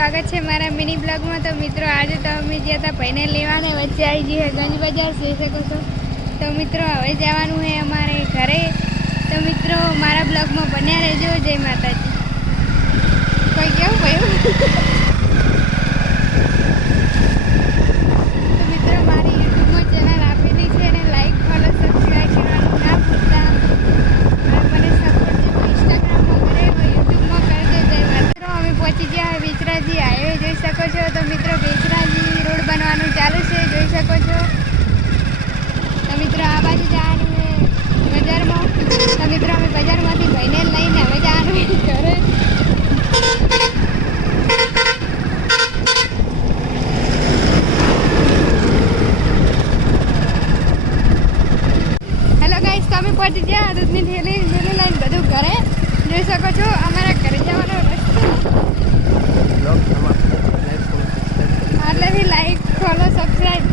સ્વાગત છે મારા મિની બ્લોગમાં। તો મિત્રો આજે તો અમે ગયા હતા ભાઈને લેવાને, વચ્ચે આવી જઈએ ગંજ બજાર, જોઈ શકો છો। તો મિત્રો હવે જવાનું છે અમારે ઘરે। તો મિત્રો મારા બ્લોગમાં બન્યા રહેજો। જય માતાજી। કોઈ કેવું ભાઈ તો મિત્રો મારી યુટ્યુબમાં ચેનલ આપેલી છે અને લાઈક ફોલો સબસ્ક્રાઈબ કરવાનું ના ભૂલતા। મને સપોર્ટ જેવું ઇન્સ્ટાગ્રામમાં કરે યુટ્યુબમાં કરજો। જય માતા। અમે પહોંચી ગયા બેચરાજી હાઈવે, જોઈ શકો છો। તો મિત્રો બેચરાજી રોડ બનવાનું ચાલુ છે, જોઈ શકો છો। તો મિત્રો આ બાજુ જવાનું છે બજારમાં। તો મિત્રો અમે બજારમાંથી ભાઈને લઈને હવે જવાનું ઘરે। હેલો ગાઈસ, તો અમે પહોંચી ગયા દૂધની થેલી લઈને બધું ઘરે, જોઈ શકો છો। અમારા ઘરે જવાનો રસ્તો એટલે બી લાઈક ફોલો સબસ્ક્રાઈબ